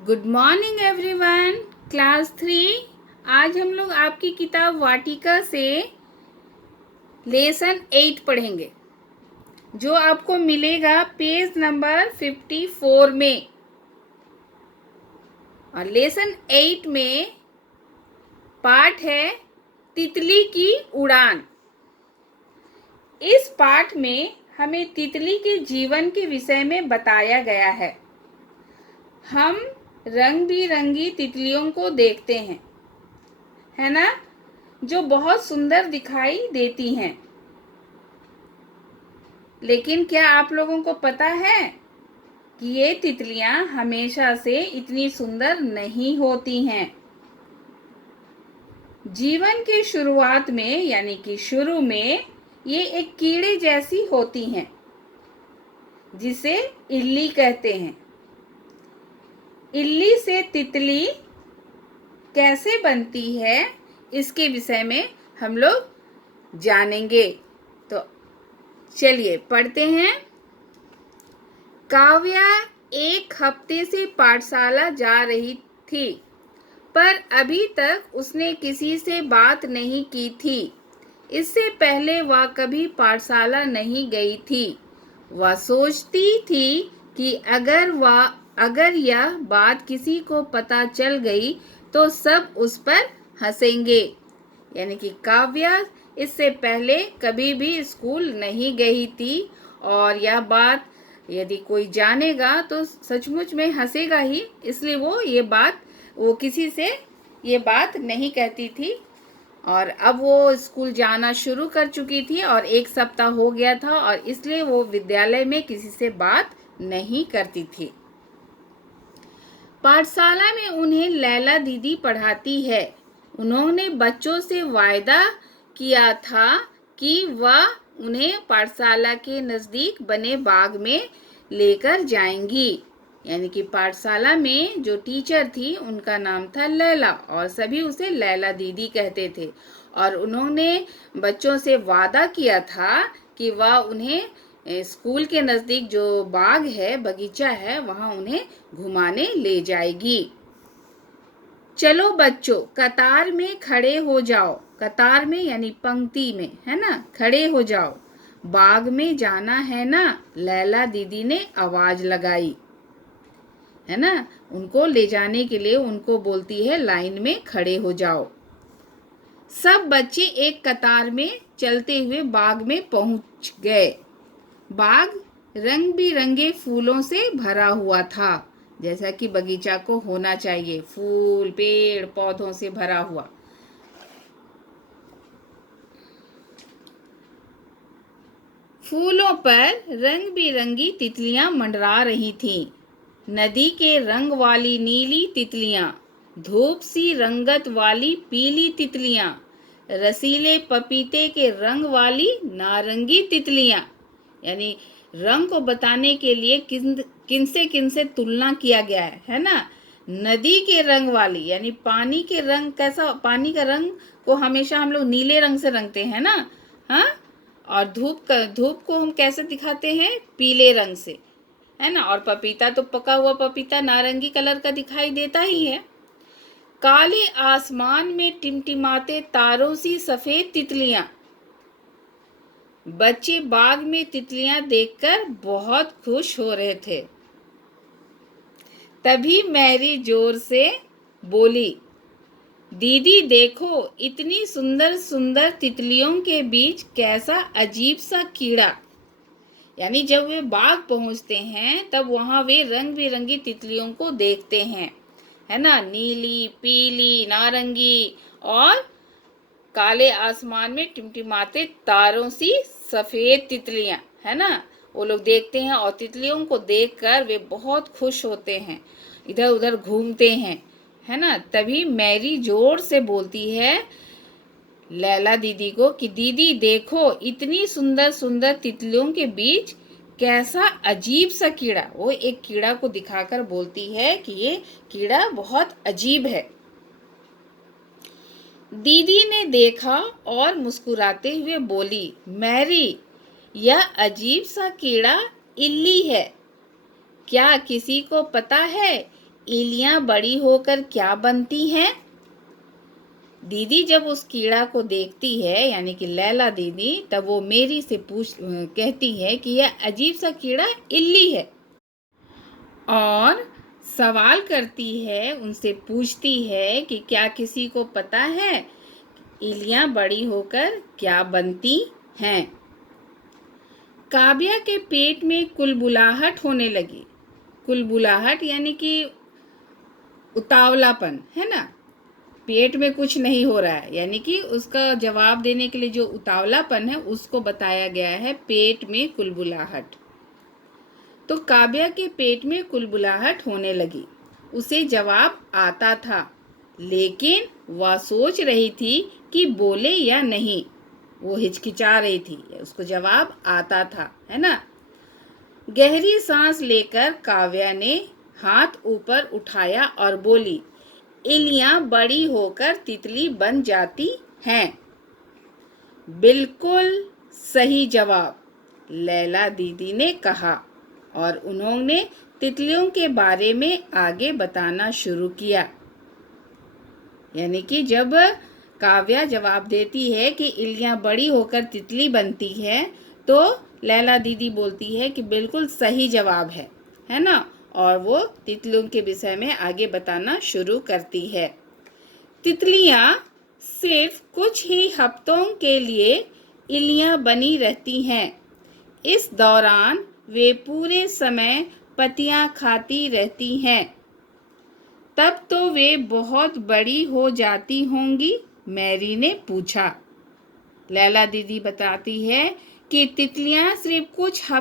Good morning everyone. Class 3। आज हम लोग आपकी किताब वाटिका से लेसन 8 पढ़ेंगे, जो आपको मिलेगा पेज नंबर 54 में। और लेसन 8 में पाठ है तितली की उड़ान। इस पाठ में हमें तितली के जीवन के विषय में बताया गया है। हम रंग बिरंगी तितलियों को देखते हैं, है ना, जो बहुत सुंदर दिखाई देती हैं। लेकिन क्या आप लोगों को पता है कि ये तितलियां हमेशा से इतनी सुंदर नहीं होती हैं। जीवन की शुरुआत में यानी कि शुरू में ये एक कीड़े जैसी होती हैं, जिसे इल्ली कहते हैं। इल्ली से तितली कैसे बनती है, इसके विषय में हम लोग जानेंगे। तो चलिए पढ़ते हैं। काव्या एक हफ्ते से पाठशाला जा रही थी, पर अभी तक उसने किसी से बात नहीं की थी। इससे पहले वह कभी पाठशाला नहीं गई थी। वह सोचती थी कि अगर यह बात किसी को पता चल गई तो सब उस पर हंसेंगे। यानी कि काव्या इससे पहले कभी भी स्कूल नहीं गई थी, और यह बात यदि कोई जानेगा तो सचमुच में हंसेगा ही, इसलिए वो किसी से ये बात नहीं कहती थी। और अब वो स्कूल जाना शुरू कर चुकी थी और एक सप्ताह हो गया था, और इसलिए वो विद्यालय में किसी से बात नहीं करती थी। पाठशाला में उन्हें लैला दीदी पढ़ाती है। उन्होंने बच्चों से वायदा किया था कि वह उन्हें पाठशाला के नज़दीक बने बाग में लेकर जाएंगी। यानी कि पाठशाला में जो टीचर थी उनका नाम था लैला, और सभी उसे लैला दीदी कहते थे। और उन्होंने बच्चों से वादा किया था कि वह उन्हें स्कूल के नज़दीक जो बाग है, बगीचा है, वहाँ उन्हें घुमाने ले जाएगी। चलो बच्चों, कतार में खड़े हो जाओ। कतार में यानी पंक्ति में, है ना, खड़े हो जाओ। बाग में जाना है ना, लैला दीदी ने आवाज लगाई, है ना। उनको ले जाने के लिए उनको बोलती है लाइन में खड़े हो जाओ। सब बच्चे एक कतार में चलते हुए बाग में पहुंच गए। बाग रंग बिरंगे फूलों से भरा हुआ था, जैसा कि बगीचा को होना चाहिए, फूल पेड़ पौधों से भरा हुआ। फूलों पर रंग बिरंगी तितलियां मंडरा रही थीं। नदी के रंग वाली नीली तितलियां, धूप सी रंगत वाली पीली तितलियां, रसीले पपीते के रंग वाली नारंगी तितलियां। यानी रंग को बताने के लिए किनसे तुलना किया गया है ना। नदी के रंग वाली यानी पानी के रंग, कैसा पानी का रंग को हमेशा हम लोग नीले रंग से रंगते हैं ना, हाँ। और धूप को हम कैसे दिखाते हैं, पीले रंग से, है ना। और पपीता तो पका हुआ पपीता नारंगी कलर का दिखाई देता ही है। काले आसमान में टिमटिमाते तारों सी सफेद तितलियां। बच्चे बाग में तितलियां देखकर बहुत खुश हो रहे थे। तभी मैरी जोर से बोली, दीदी देखो, इतनी सुंदर सुंदर तितलियों के बीच कैसा अजीब सा कीड़ा। यानी जब वे बाग पहुंचते हैं तब वहां वे रंग बिरंगी तितलियों को देखते हैं, है ना। नीली, पीली, नारंगी और काले आसमान में टिमटिमाते तारों सी सफेद तितलियां, है ना, वो लोग देखते हैं। और तितलियों को देखकर वे बहुत खुश होते हैं, इधर उधर घूमते हैं, है ना। तभी मैरी जोर से बोलती है लैला दीदी को कि दीदी देखो, इतनी सुंदर सुंदर तितलियों के बीच कैसा अजीब सा कीड़ा। वो एक कीड़ा को दिखाकर बोलती है कि ये कीड़ा बहुत अजीब है। दीदी ने देखा और मुस्कुराते हुए बोली, मैरी, यह अजीब सा कीड़ा इल्ली है। क्या किसी को पता है इलियां बड़ी होकर क्या बनती हैं? दीदी जब उस कीड़ा को देखती है, यानी कि लैला दीदी, तब वो मेरी से कहती है कि यह अजीब सा कीड़ा इल्ली है, और सवाल करती है, उनसे पूछती है कि क्या किसी को पता है इलियां बड़ी होकर क्या बनती हैं? काव्या के पेट में कुलबुलाहट होने लगी। कुलबुलाहट यानी कि उतावलापन, है ना। पेट में कुछ नहीं हो रहा है, यानी कि उसका जवाब देने के लिए जो उतावलापन है उसको बताया गया है पेट में कुलबुलाहट। तो काव्या के पेट में कुलबुलाहट होने लगी। उसे जवाब आता था, लेकिन वह सोच रही थी कि बोले या नहीं। वो हिचकिचा रही थी, उसको जवाब आता था, है ना। गहरी सांस लेकर काव्या ने हाथ ऊपर उठाया और बोली, इलियां बड़ी होकर तितली बन जाती हैं। बिल्कुल सही जवाब, लैला दीदी ने कहा, और उन्होंने तितलियों के बारे में आगे बताना शुरू किया। यानी कि जब काव्या जवाब देती है कि इलियां बड़ी होकर तितली बनती है, तो लैला दीदी बोलती है कि बिल्कुल सही जवाब है ना, और वो तितलियों के विषय में आगे बताना शुरू करती है। तितलियां सिर्फ कुछ ही हफ्तों के लिए इलियां बनी रहती हैं। इस दौरान वे पूरे समय पत्तियां खाती रहती हैं। तब तो वे बहुत बड़ी हो जाती होंगी, मैरी ने पूछा। लैला दीदी बताती है कि तितलियां सिर्फ कुछ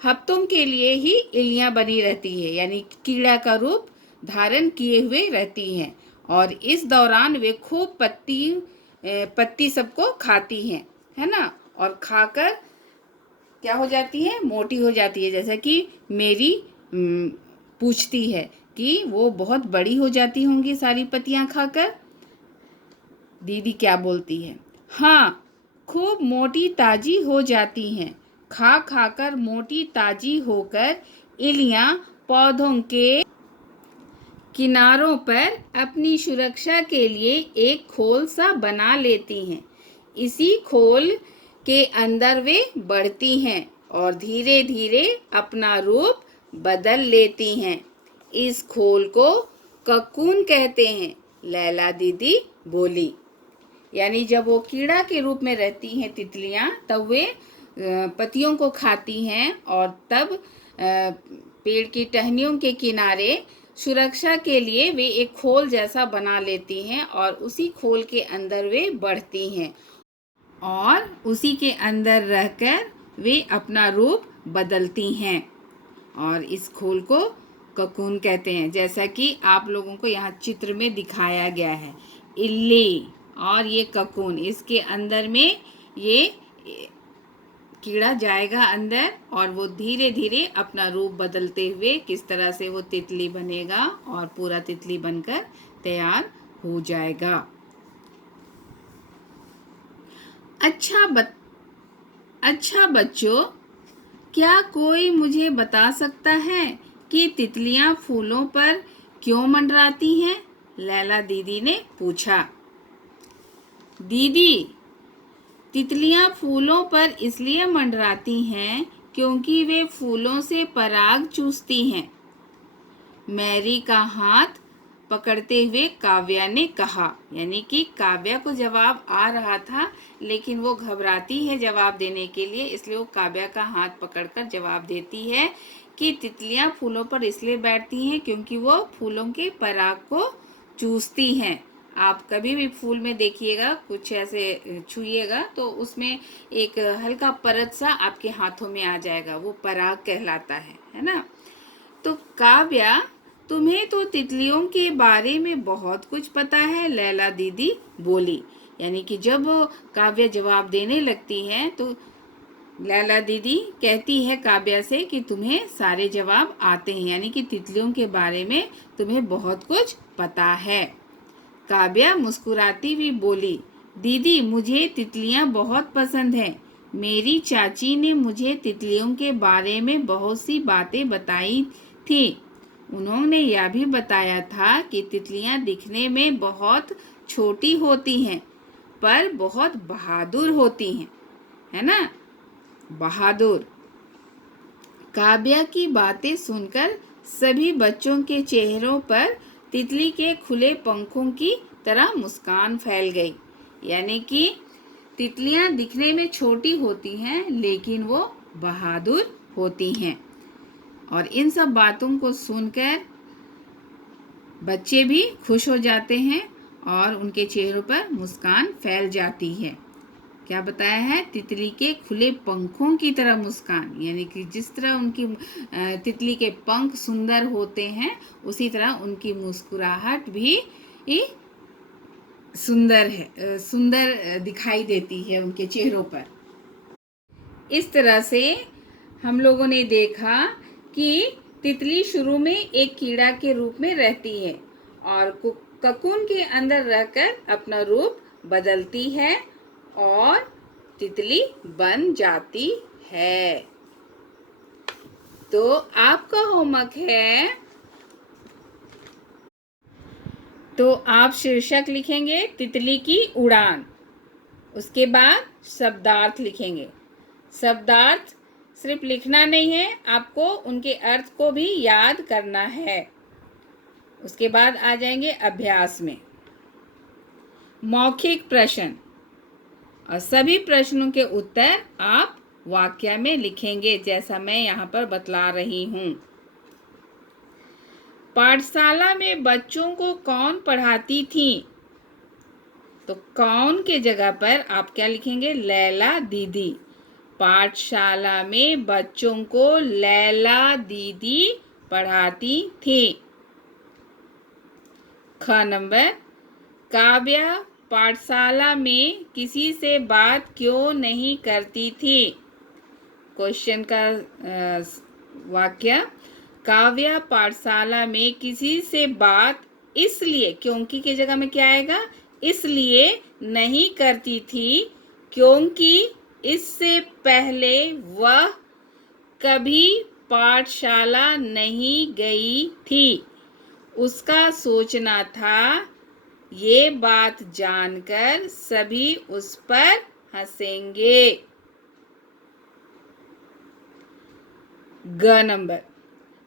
हफ्तों के लिए ही इलियां बनी रहती है, यानी कीड़ा का रूप धारण किए हुए रहती हैं, और इस दौरान वे खूब पत्ती सबको खाती हैं, है ना, और खाकर क्या हो जाती है, मोटी हो जाती है। जैसा कि मेरी पूछती है कि वो बहुत बड़ी हो जाती होंगी सारी पत्तियां खाकर। दीदी क्या बोलती है, हाँ, खूब मोटी ताजी हो जाती हैं। खा खाकर मोटी ताजी होकर इलियां पौधों के किनारों पर अपनी सुरक्षा के लिए एक खोल सा बना लेती हैं। इसी खोल के अंदर वे बढ़ती हैं और धीरे धीरे अपना रूप बदल लेती हैं। इस खोल को ककून कहते हैं, लैला दीदी बोली। यानी जब वो कीड़ा के रूप में रहती हैं तितलियां, तब वे पत्तियों को खाती हैं, और तब पेड़ की टहनियों के किनारे सुरक्षा के लिए वे एक खोल जैसा बना लेती हैं, और उसी खोल के अंदर वे बढ़ती हैं, और उसी के अंदर रहकर वे अपना रूप बदलती हैं, और इस खोल को ककून कहते हैं। जैसा कि आप लोगों को यहाँ चित्र में दिखाया गया है, इल्ली और ये ककून, इसके अंदर में ये कीड़ा जाएगा अंदर, और वो धीरे धीरे अपना रूप बदलते हुए किस तरह से वो तितली बनेगा, और पूरा तितली बनकर तैयार हो जाएगा। अच्छा बच्चों, क्या कोई मुझे बता सकता है कि तितलियां फूलों पर क्यों मंडराती हैं? लैला दीदी ने पूछा। दीदी, तितलियां फूलों पर इसलिए मंडराती हैं क्योंकि वे फूलों से पराग चूसती हैं, मैरी का हाथ पकड़ते हुए काव्या ने कहा। यानी कि काव्या को जवाब आ रहा था, लेकिन वो घबराती है जवाब देने के लिए, इसलिए वो काव्या का हाथ पकड़कर जवाब देती है कि तितलियां फूलों पर इसलिए बैठती हैं क्योंकि वो फूलों के पराग को चूसती हैं। आप कभी भी फूल में देखिएगा, कुछ ऐसे छुइएगा तो उसमें एक हल्का परत सा आपके हाथों में आ जाएगा, वो पराग कहलाता है ना। तो काव्या, तुम्हें तो तितलियों के बारे में बहुत कुछ पता है, लैला दीदी बोली। यानी कि जब काव्या जवाब देने लगती है तो लैला दीदी कहती है काव्या से कि तुम्हें सारे जवाब आते हैं, यानी कि तितलियों के बारे में तुम्हें बहुत कुछ पता है। काव्या मुस्कुराती हुई बोली, दीदी मुझे तितलियां बहुत पसंद हैं। मेरी चाची ने मुझे तितलियों के बारे में बहुत सी बातें बताई थी। उन्होंने यह भी बताया था कि तितलियां दिखने में बहुत छोटी होती हैं पर बहुत बहादुर होती हैं, है ना? बहादुर। काव्या की बातें सुनकर सभी बच्चों के चेहरों पर तितली के खुले पंखों की तरह मुस्कान फैल गई। यानी कि तितलियां दिखने में छोटी होती हैं लेकिन वो बहादुर होती हैं। और इन सब बातों को सुनकर बच्चे भी खुश हो जाते हैं और उनके चेहरों पर मुस्कान फैल जाती है। क्या बताया है? तितली के खुले पंखों की तरह मुस्कान, यानी कि जिस तरह उनकी तितली के पंख सुंदर होते हैं उसी तरह उनकी मुस्कुराहट भी सुंदर है, सुंदर दिखाई देती है उनके चेहरों पर। इस तरह से हम लोगों ने देखा कि तितली शुरू में एक कीड़ा के रूप में रहती है और ककून के अंदर रहकर अपना रूप बदलती है और तितली बन जाती है। तो आपका होमवर्क है, तो आप शीर्षक लिखेंगे तितली की उड़ान। उसके बाद शब्दार्थ लिखेंगे। शब्दार्थ सिर्फ लिखना नहीं है, आपको उनके अर्थ को भी याद करना है। उसके बाद आ जाएंगे अभ्यास में। मौखिक प्रश्न और सभी प्रश्नों के उत्तर आप वाक्य में लिखेंगे जैसा मैं यहाँ पर बतला रही हूँ। पाठशाला में बच्चों को कौन पढ़ाती थी? तो कौन के जगह पर आप क्या लिखेंगे? लैला दीदी। पाठशाला में बच्चों को लैला दीदी पढ़ाती थी। ख नंबर, काव्या पाठशाला में किसी से बात क्यों नहीं करती थी? क्वेश्चन का वाक्य, काव्या पाठशाला में किसी से बात इसलिए, क्योंकि की जगह में क्या आएगा? इसलिए नहीं करती थी क्योंकि इससे पहले वह कभी पाठशाला नहीं गई थी। उसका सोचना था ये बात जानकर सभी उस पर हंसेंगे। ग नंबर,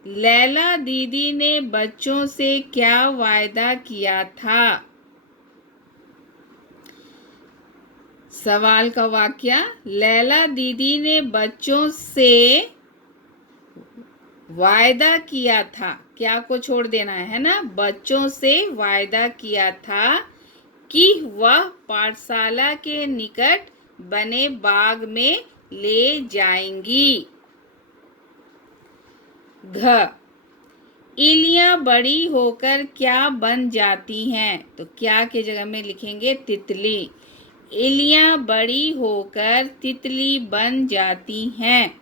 लैला दीदी ने बच्चों से क्या वायदा किया था? सवाल का वाक्य, लैला दीदी ने बच्चों से वायदा किया था, क्या को छोड़ देना है ना? बच्चों से वायदा किया था कि वह पाठशाला के निकट बने बाग में ले जाएंगी। घ, इलियां बड़ी होकर क्या बन जाती हैं? तो क्या के जगह में लिखेंगे? तितली। इलियां बड़ी होकर तितली बन जाती हैं।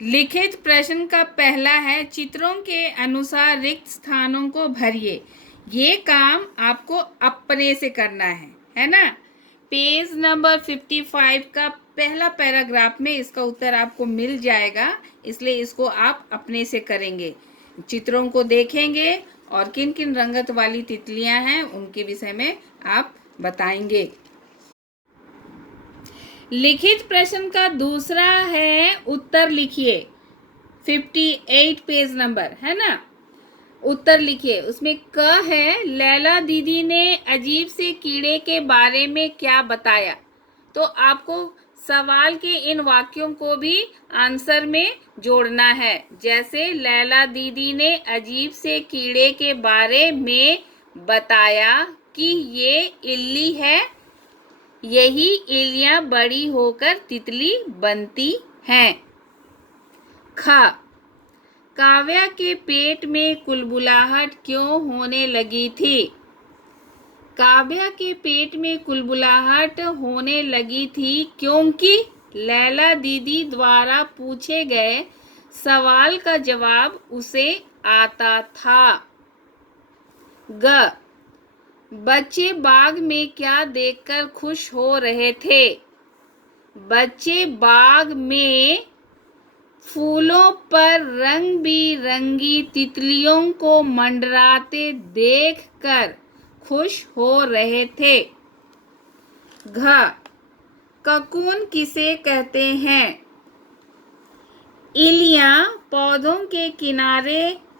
लिखित प्रश्न का पहला है, चित्रों के अनुसार रिक्त स्थानों को भरिए। ये काम आपको अपने से करना है ना? पेज नंबर 55 का पहला पैराग्राफ में इसका उत्तर आपको मिल जाएगा, इसलिए इसको आप अपने से करेंगे। चित्रों को देखेंगे और किन किन रंगत वाली तितलियां हैं उनके विषय में आप बताएंगे। लिखित प्रश्न का दूसरा है, उत्तर लिखिए। 58 पेज नंबर है ना? उत्तर लिखिए। उसमें क है, लैला दीदी ने अजीब से कीड़े के बारे में क्या बताया? तो आपको सवाल के इन वाक्यों को भी आंसर में जोड़ना है। जैसे लैला दीदी ने अजीब से कीड़े के बारे में बताया कि ये इल्ली है, यही इल्लियां बड़ी होकर तितली बनती हैं। ख, काव्या के पेट में कुलबुलाहट क्यों होने लगी थी? काव्या के पेट में कुलबुलाहट होने लगी थी क्योंकि लैला दीदी द्वारा पूछे गए सवाल का जवाब उसे आता था। ग, बच्चे बाग में क्या देखकर खुश हो रहे थे? बच्चे बाग में फूलों पर रंग बिरंगी तितलियों को मंडराते देखकर खुश हो रहे थे। घ ककून किसे कहते हैं? इल्लियाँ पौधों के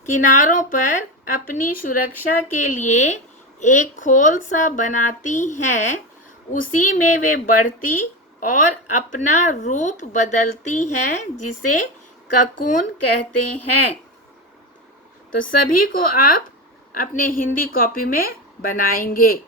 किनारों पर अपनी सुरक्षा के लिए एक खोल सा बनाती हैं। उसी में वे बढ़ती और अपना रूप बदलती हैं, जिसे ककून कहते हैं। तो सभी को आप अपने हिंदी कॉपी में बनाएंगे।